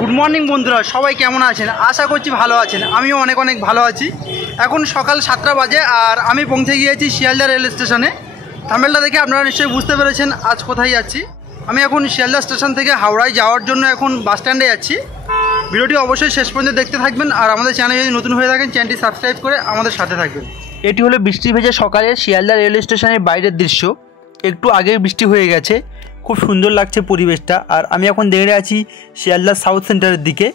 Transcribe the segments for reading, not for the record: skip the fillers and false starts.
Good morning বন্ধুরা, সবাই কেমন আছেন? আশা করছি ভালো আছেন। আমিও অনেক ভালো আছি। এখন সকাল 7টা বাজে আর আমি পৌঁছে গিয়েছি শিয়ালদা রেল স্টেশনে। থাম্বনেলটা দেখে আপনারা নিশ্চয়ই বুঝতে পেরেছেন আজ কোথায় যাচ্ছি। আমি এখন শিয়ালদা স্টেশন থেকে হাওড়ায় যাওয়ার জন্য এখন বাস স্ট্যান্ডে যাচ্ছি। ভিডিওটি অবশ্যই শেষ পর্যন্ত দেখতে থাকবেন আর আমাদের চ্যানেলে যদি নতুন হয়ে থাকেন চ্যানেলটি সাবস্ক্রাইব করে আমাদের সাথে থাকবেন। এটি হলো বৃষ্টি ভেজা সকালে শিয়ালদা রেল স্টেশনের বাইরের দৃশ্য। একটু আগে বৃষ্টি হয়ে গেছে, খুব সুন্দর লাগছে পরিবেশটা। আর আমি এখন দাঁড়িয়ে আছি শিয়ালদা সাউথ সেন্টারের দিকে।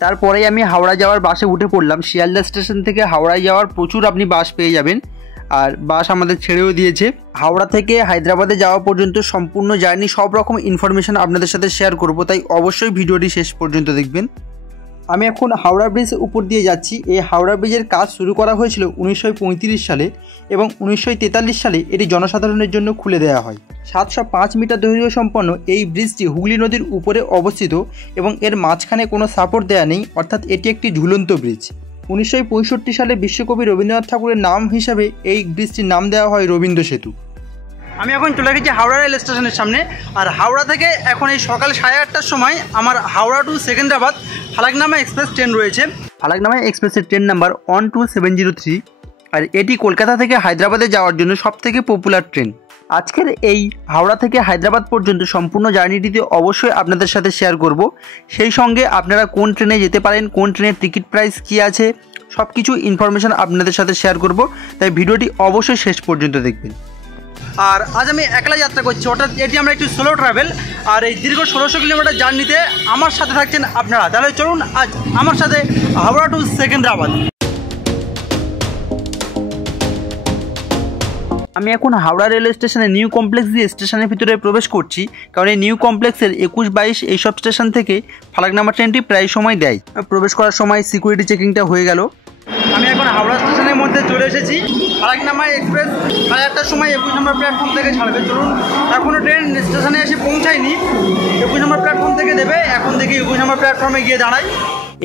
তারপরেই আমি হাওড়া যাওয়ার বাসে উঠে পড়লাম। শিয়ালদা স্টেশন থেকে হাওড়ায় যাওয়ার প্রচুর আপনি বাস পেয়ে যাবেন, আর বাস আমাদের ছেড়েও দিয়েছে। হাওড়া থেকে হায়দ্রাবাদে যাওয়া পর্যন্ত সম্পূর্ণ জার্নি সব রকম ইনফরমেশান আপনাদের সাথে শেয়ার করব, তাই অবশ্যই ভিডিওটি শেষ পর্যন্ত দেখবেন। আমি এখন হাওড়া ব্রিজের উপর দিয়ে যাচ্ছি। এই হাওড়া ব্রিজের কাজ শুরু করা হয়েছিল 1935 সালে এবং 1943 সালে এটি জনসাধারণের জন্য খুলে দেওয়া হয়। 705 মিটার দৈর্ঘ্য সম্পন্ন এই ব্রিজটি হুগলি নদীর উপরে অবস্থিত এবং এর মাঝখানে কোনো সাপোর্ট দেওয়া নেই, অর্থাৎ এটি একটি ঝুলন্ত ব্রিজ। 1965 সালে বিশ্বকবি রবীন্দ্রনাথ ঠাকুরের নাম হিসাবে এই ব্রিজটির নাম দেওয়া হয় রবীন্দ্র সেতু। আমি এখন চলে গেছি হাওড়া রেল স্টেশনের সামনে। আর হাওড়া থেকে এখন এই সকাল 8:30টার সময় আমার Howrah to Secunderabad Falaknuma express train রয়েছে। ফালাকনামা এক্সপ্রেসের ট্রেন নাম্বার 12703। আর এটি কলকাতা থেকে হায়দ্রাবাদে যাওয়ার জন্য সবথেকে পপুলার ট্রেন। আজকের এই হাওড়া থেকে হায়দ্রাবাদ পর্যন্ত সম্পূর্ণ জার্নিটিতে অবশ্যই আপনাদের সাথে শেয়ার করব। সেই সঙ্গে আপনারা কোন ট্রেনে যেতে পারেন, কোন ট্রেনের টিকিট প্রাইস কী আছে, সব কিছু ইনফরমেশান আপনাদের সাথে শেয়ার করব, তাই ভিডিওটি অবশ্যই শেষ পর্যন্ত দেখবেন। আর আজ আমি একলা যাত্রা করছি, অর্থাৎ এটি আমরা একটু স্লো ট্রাভেল। আর এই দীর্ঘ 1600 কিলোমিটার জার্নিতে আমার সাথে থাকছেন আপনারা। তাহলে চলুন আজ আমার সাথে হাওড়া টু সেকেন্দ্রাবাদ। আমি এখন হাওড়া রেলওয়ে স্টেশনে নিউ কমপ্লেক্স দিয়ে স্টেশনের ভিতরে প্রবেশ করছি, কারণ এই নিউ কমপ্লেক্সের 21-22 এইসব স্টেশন থেকে ফালাকনামা ট্রেনটি প্রায় সময় দেয়। প্রবেশ করার সময় সিকিউরিটি চেকিংটা হয়ে গেল। আমি এখন হাওড়া স্টেশনের মধ্যে চলে এসেছি। ফালাকনামা এক্সপ্রেস 8:30টার সময় 21 নম্বর প্ল্যাটফর্ম থেকে ছাড়বে। চলুন, এখনও ট্রেন স্টেশনে এসে পৌঁছায়নি, 21 নম্বর প্ল্যাটফর্ম থেকে দেবে। এখন থেকে 21 নম্বর প্ল্যাটফর্মে গিয়ে দাঁড়াই।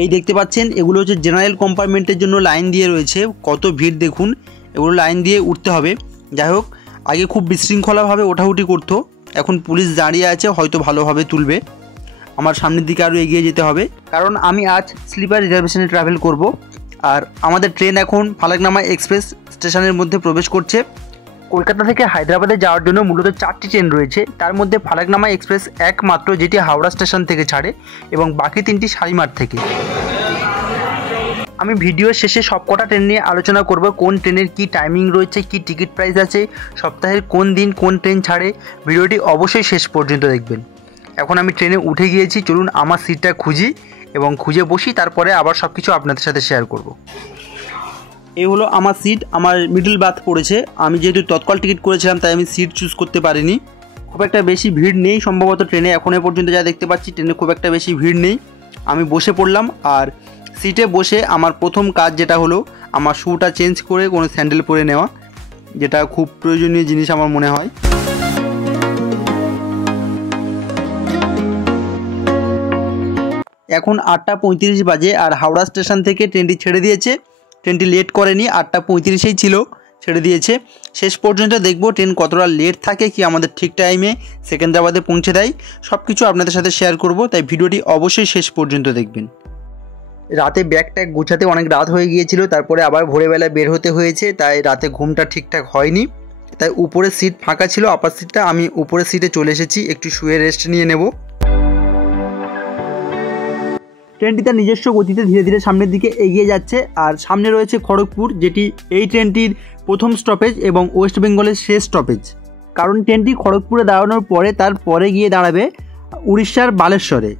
এই দেখতে পাচ্ছেন এগুলো হচ্ছে জেনারেল কম্পার্টমেন্টের জন্য লাইন দিয়ে রয়েছে। কত ভিড় দেখুন, এগুলো লাইন দিয়ে উঠতে হবে। যাই হোক, আগে খুব বিশৃঙ্খলাভাবে ওঠাউঠি করতো, এখন পুলিশ দাঁড়িয়ে আছে, হয়তো ভালোভাবে তুলবে। আমার সামনের দিকে আরও এগিয়ে যেতে হবে, কারণ আমি আজ স্লিপার রিজার্ভেশনে ট্রাভেল করব। আর আমাদের ট্রেন এখন ফালাকনামা এক্সপ্রেস স্টেশনের মধ্যে প্রবেশ করছে। কলকাতা থেকে হায়দ্রাবাদে যাওয়ার জন্য মূলত 4টি ট্রেন রয়েছে, তার মধ্যে ফালাকনামা এক্সপ্রেস একমাত্র যেটি হাওড়া স্টেশন থেকে ছাড়ে এবং বাকি 3টি শালিমার থেকে। আমি ভিডিওর শেষে সবকটা ট্রেন নিয়ে আলোচনা করব, কোন ট্রেনের কি টাইমিং রয়েছে, কি টিকিট প্রাইস আছে, সপ্তাহের কোন দিন কোন ট্রেন ছাড়ে। ভিডিওটি অবশ্যই শেষ পর্যন্ত দেখবেন। এখন আমি ট্রেনে উঠে গিয়েছি, চলুন আমার সিটটা খুঁজি এবং খুঁজে বসি, তারপরে আবার সব কিছু আপনাদের সাথে শেয়ার করব। এই হলো আমার সিট, আমার মিডল বার্থ পড়েছে। আমি যেহেতু তৎকাল টিকিট করেছিলাম তাই আমি সিট চুজ করতে পারিনি। খুব একটা বেশি ভিড় নেই সম্ভবত ট্রেনে, এখনও পর্যন্ত যা দেখতে পাচ্ছি ট্রেনে খুব একটা বেশি ভিড় নেই। আমি বসে পড়লাম, আর সিটে বসে আমার প্রথম কাজ যেটা হলো আমার শ্যুটা চেঞ্জ করে কোনো স্যান্ডেল পরে নেওয়া, যেটা খুব প্রয়োজনীয় জিনিস আমার মনে হয়। এখন 8:35 বাজে আর হাওড়া স্টেশন থেকে ট্রেনটি ছেড়ে দিয়েছে। ট্রেনটি লেট করেনি, 8:35 ছিল, ছেড়ে দিয়েছে। শেষ পর্যন্ত দেখব ট্রেন কতটা লেট থাকে, কি আমাদের ঠিক টাইমে সেকেন্দ্রাবাদে পৌঁছে দেয়, সব কিছু আপনাদের সাথে শেয়ার করব, তাই ভিডিওটি অবশ্যই শেষ পর্যন্ত দেখবেন। রাতে ব্যাগ ট্যাগ গুছাতে অনেক রাত হয়ে গিয়েছিল, তারপরে আবার ভোরবেলায় বের হতে হয়েছে, তাই রাতে ঘুমটা ঠিকঠাক হয়নি। তাই উপরের সিট ফাঁকা ছিল, আপার সিটটা, আমি উপরের সিটে চলে এসেছি, একটু শুয়ে রেস্ট নিয়ে নেব। ট্রেনটি তার নিজস্ব গতিতে ধীরে ধীরে সামনের দিকে এগিয়ে যাচ্ছে। আর সামনে রয়েছে খড়গপুর, যেটি এই ট্রেনটির প্রথম স্টপেজ এবং ওয়েস্ট বেঙ্গলের শেষ স্টপেজ। কারণ ট্রেনটি খড়গপুরে দাঁড়ানোর পরে তারপরে গিয়ে দাঁড়াবে উড়িষ্যার বালেশ্বরে।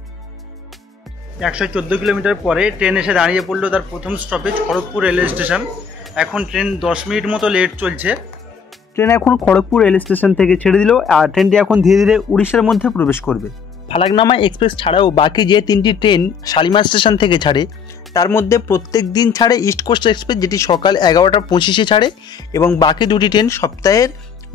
114 কিলোমিটার পরে ট্রেন এসে দাঁড়িয়ে পড়লো তার প্রথম স্টপেজ খড়গপুর রেলওয়ে স্টেশন। এখন ট্রেন 10 মিনিট মতো লেট চলছে। ট্রেন এখন খড়গপুর রেল স্টেশন থেকে ছেড়ে দিল আর ট্রেনটি এখন ধীরে ধীরে উড়িষ্যার মধ্যে প্রবেশ করবে। ফালাকনামা এক্সপ্রেস ছাড়াও বাকি যে 3টি ট্রেন শালিমার স্টেশন থেকে ছাড়ে, তার মধ্যে প্রত্যেক দিন ছাড়ে ইস্ট কোস্ট এক্সপ্রেস, যেটি সকাল 11:25 ছাড়ে, এবং বাকি 2টি ট্রেন সপ্তাহের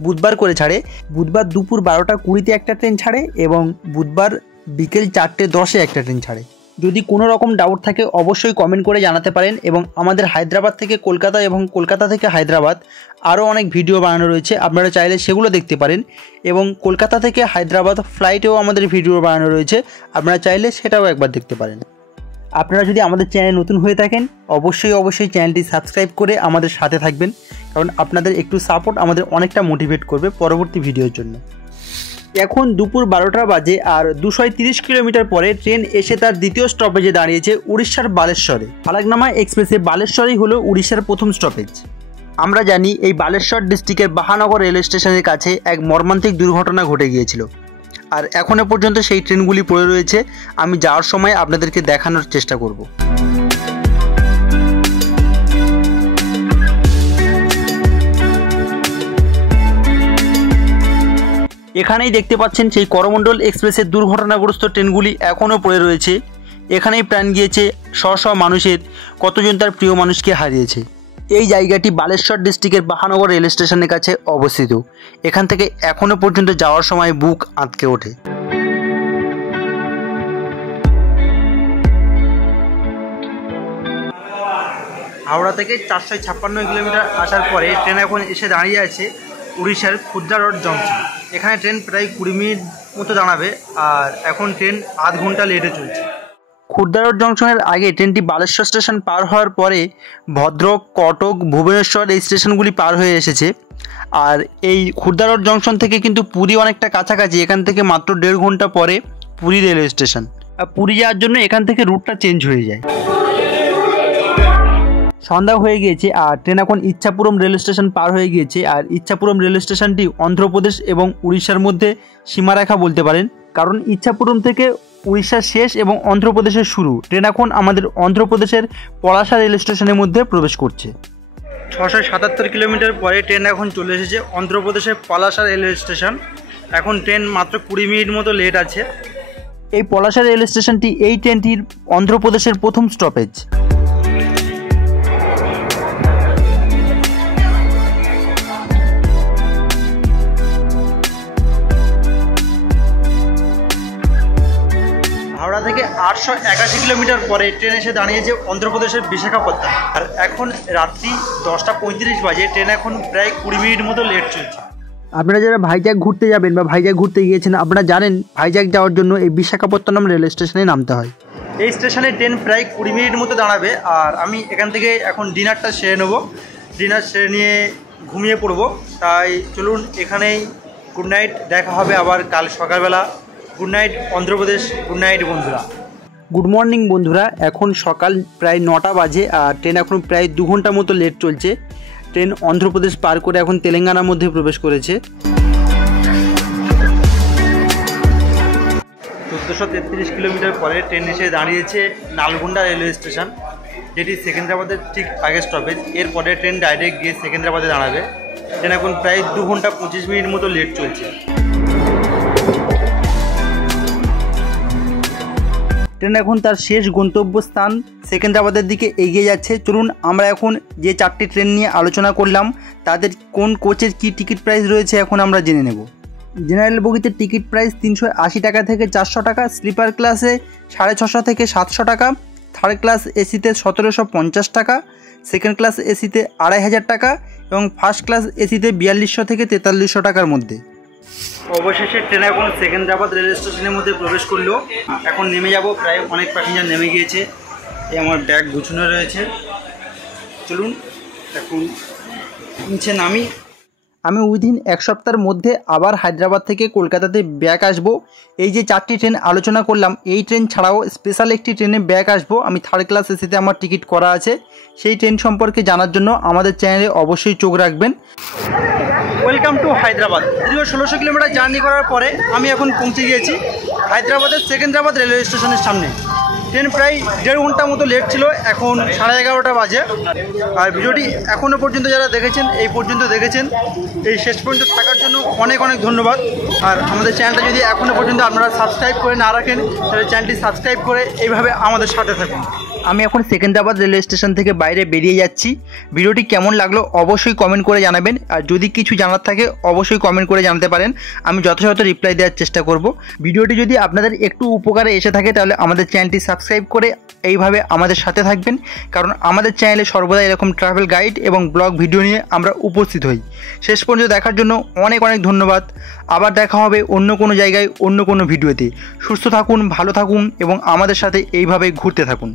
বুধবার করে ছাড়ে। বুধবার দুপুর 12:20 একটা ট্রেন ছাড়ে এবং বুধবার বিকেল 4:10 একটা ট্রেন ছাড়ে। যদি কোনো রকম ডাউট থাকে অবশ্যই কমেন্ট করে জানাতে পারেন। এবং আমাদের হায়দ্রাবাদ থেকে কলকাতা এবং কলকাতা থেকে হায়দ্রাবাদ আরও অনেক ভিডিও বানানো রয়েছে, আপনারা চাইলে সেগুলো দেখতে পারেন। এবং কলকাতা থেকে হায়দ্রাবাদ ফ্লাইটেও আমাদের ভিডিও বানানো রয়েছে, আপনারা চাইলে সেটাও একবার দেখতে পারেন। আপনারা যদি আমাদের চ্যানেলে নতুন হয়ে থাকেন অবশ্যই চ্যানেলটি সাবস্ক্রাইব করে আমাদের সাথে থাকবেন, কারণ আপনাদের একটু সাপোর্ট আমাদের অনেকটা মোটিভেট করবে পরবর্তী ভিডিওর জন্য। এখন দুপুর 12টা বাজে আর 230 কিলোমিটার পরে ট্রেন এসে তার দ্বিতীয় স্টপেজে দাঁড়িয়েছে উড়িষ্যার বালেশ্বরে। ফালাকনামা এক্সপ্রেসে বালেশ্বরই হলো উড়িষ্যার প্রথম স্টপেজ। আমরা জানি এই বালেশ্বর ডিস্ট্রিক্টের বাহানগর রেল স্টেশনের কাছে এক মর্মান্তিক দুর্ঘটনা ঘটে গিয়েছিল, আর এখনও পর্যন্ত সেই ট্রেনগুলি পড়ে রয়েছে। আমি যাওয়ার সময় আপনাদেরকে দেখানোর চেষ্টা করব। এখানেই দেখতে পাচ্ছেন সেই করমণ্ডল এক্সপ্রেসের দুর্ঘটনাগ্রস্ত ট্রেনগুলি এখনও পড়ে রয়েছে। এখানেই প্রাণ গিয়েছে শহ মানুষের, কতজন তার প্রিয় মানুষকে হারিয়েছে। এই জায়গাটি বালেশ্বর ডিস্ট্রিক্টের বাহানগর রেল স্টেশনের কাছে অবস্থিত। এখান থেকে এখনও পর্যন্ত যাওয়ার সময় বুক আঁতকে ওঠে। হাওড়া থেকে 456 কিলোমিটার আসার পরে ট্রেন এখন এসে দাঁড়িয়ে আছে উড়িষ্যার খুদ্রা রোড জংশন। এখানে ট্রেন প্রায় 20 মিনিট মতো দাঁড়াবে, আর এখন ট্রেন আধ ঘন্টা লেটে চলছে। খুদ্রা রোড জংশনের আগে ট্রেনটি বালেশ্বর স্টেশন পার হওয়ার পরে ভদ্রক, কটক, ভুবনেশ্বর এই স্টেশনগুলি পার হয়ে এসেছে। আর এই খুদ্রা রোড জংশন থেকে কিন্তু পুরী অনেকটা কাছাকাছি, এখান থেকে মাত্র 1.5 ঘন্টা পরে পুরী রেলওয়ে স্টেশন। আর পুরী যাওয়ার জন্য এখান থেকে রুটটা চেঞ্জ হয়ে যায়। সন্ধ্যা হয়ে গিয়েছে আর ট্রেন এখন ইচ্ছাপুরম রেল স্টেশন পার হয়ে গিয়েছে। আর ইচ্ছাপুরম রেল স্টেশনটি অন্ধ্রপ্রদেশ এবং উড়িষ্যার মধ্যে সীমারেখা বলতে পারেন, কারণ ইচ্ছাপুরম থেকে উড়িষ্যার শেষ এবং অন্ধ্রপ্রদেশের শুরু। ট্রেন এখন আমাদের অন্ধ্রপ্রদেশের পলাশা রেল স্টেশনের মধ্যে প্রবেশ করছে। 677 কিলোমিটার পরে ট্রেন এখন চলে এসেছে অন্ধ্রপ্রদেশের পলাশা রেলওয়ে স্টেশন। এখন ট্রেন মাত্র 20 মিনিট মতো লেট আছে। এই পলাশা রেল স্টেশনটি এই ট্রেনটির অন্ধ্রপ্রদেশের প্রথম স্টপেজ। হাওড়া থেকে 881 কিলোমিটার পরে ট্রেন এসে দাঁড়িয়েছে অন্ধ্রপ্রদেশের বিশাখাপত্তনম। আর এখন রাত্রি 10:35 বাজে, ট্রেন এখন প্রায় 20 মিনিট মতো লেট চলছে। আপনারা যারা ভাইজ্যাগ ঘুরতে যাবেন বা ভাইজ্যাগ ঘুরতে গিয়েছেন, আপনারা জানেন ভাইজ্যাগ যাওয়ার জন্য এই বিশাখাপত্তনম রেল স্টেশনে নামতে হয়। এই স্টেশনে ট্রেন প্রায় 20 মিনিট মতো দাঁড়াবে। আর আমি এখান থেকে এখন ডিনারটা সেরে নেব, ডিনার সেরে নিয়ে ঘুমিয়ে পড়ব। তাই চলুন এখানেই গুড নাইট, দেখা হবে আবার কাল সকালবেলা। Good night Andhra Pradesh, good night বন্ধুরা। গুড মর্নিং বন্ধুরা, এখন সকাল প্রায় 9টা বাজে আর ট্রেন এখন প্রায় 2 ঘন্টা মতো লেট চলছে। ট্রেন অন্ধ্রপ্রদেশ পার করে এখন তেলেঙ্গানার মধ্যে প্রবেশ করেছে। 1433 কিলোমিটার পরে ট্রেন এসে দাঁড়িয়েছে নালগোন্ডা রেলওয়ে স্টেশন, যেটি সেকেন্দ্রাবাদের ঠিক আগে স্টপেজ। এরপরে ট্রেন ডাইরেক্ট গিয়ে সেকেন্দ্রাবাদে দাঁড়াবে। ট্রেন এখন প্রায় 2 ঘন্টা 25 মিনিট মতো লেট চলছে। ট্রেন এখন তার শেষ গন্তব্যস্থান সেকেন্দ্রাবাদের দিকে এগিয়ে যাচ্ছে। চলুন আমরা এখন যে 4টি ট্রেন নিয়ে আলোচনা করলাম তাদের কোন কোচের কি টিকিট প্রাইস রয়েছে এখন আমরা জেনে নেব। জেনারেল বগিতে টিকিট প্রাইস 380 টাকা থেকে 400 টাকা, স্লিপার ক্লাসে 650 থেকে 700 টাকা, থার্ড ক্লাস এসিতে 1750 টাকা, সেকেন্ড ক্লাস এসিতে 2500 টাকা এবং ফার্স্ট ক্লাস এসিতে 4200 থেকে 4300 টাকার মধ্যে। অবশেষে ট্রেন এখন সেকেন্দ্রাবাদ রেল স্টেশনের মধ্যে প্রবেশ করলো। এখন নেমে যাব, প্রায় অনেক প্যাসেঞ্জার নেমে গিয়েছে। এই আমার ব্যাগ গুছানো রয়েছে। চলুন এখন নিচে নামি। আমি উইদিন 1 সপ্তাহের মধ্যে আবার হায়দ্রাবাদ থেকে কলকাতাতে ব্যাক আসব। এই যে 4টি ট্রেন আলোচনা করলাম, এই ট্রেন ছাড়াও স্পেশাল একটি ট্রেনে ব্যাক আসবো। আমি থার্ড ক্লাস এসিতে আমার টিকিট করা আছে। সেই ট্রেন সম্পর্কে জানার জন্য আমাদের চ্যানেলে অবশ্যই চোখ রাখবেন। Welcome to Hyderabad. দীর্ঘ 1600 কিলোমিটার জার্নি করার পরে আমি এখন পৌঁছে গিয়েছি হায়দ্রাবাদের সেকেন্দ্রাবাদ রেলওয়ে স্টেশনের সামনে। ট্রেন প্রায় 1.5 ঘন্টা মতো লেট ছিল, এখন 11:30 বাজে। আর ভিডিওটি এখনও পর্যন্ত যারা দেখেছেন, এই পর্যন্ত দেখেছেন, এই শেষ পর্যন্ত থাকার জন্য অনেক অনেক ধন্যবাদ। আর আমাদের চ্যানেলটা যদি এখনও পর্যন্ত আপনারা সাবস্ক্রাইব করে না রাখেন তাহলে চ্যানেলটি সাবস্ক্রাইব করে এইভাবে আমাদের সাথে থাকুন। আমি এখন সেকেন্দ্রাবাদ রেলওয়ে স্টেশন থেকে বাইরে বেরিয়ে যাচ্ছি। ভিডিওটি কেমন লাগলো অবশ্যই কমেন্ট করে জানাবেন। আর যদি কিছু জানার থাকে অবশ্যই কমেন্ট করে জানাতে পারেন, আমি যথাযথ রিপ্লাই দেওয়ার চেষ্টা করব। ভিডিওটি যদি আপনাদের একটু উপকারে এসে থাকে তাহলে আমাদের চ্যানেলটি সাবস্ক্রাইব করে এইভাবে আমাদের সাথে থাকবেন, কারণ আমাদের চ্যানেলে সর্বদা এরকম ট্রাভেল গাইড এবং ব্লগ ভিডিও নিয়ে আমরা উপস্থিত হই। শেষ পর্যন্ত দেখার জন্য অনেক অনেক ধন্যবাদ। আবার দেখা হবে অন্য কোনো জায়গায় অন্য কোনো ভিডিওতে। সুস্থ থাকুন, ভালো থাকুন এবং আমাদের সাথে এইভাবে ঘুরতে থাকুন।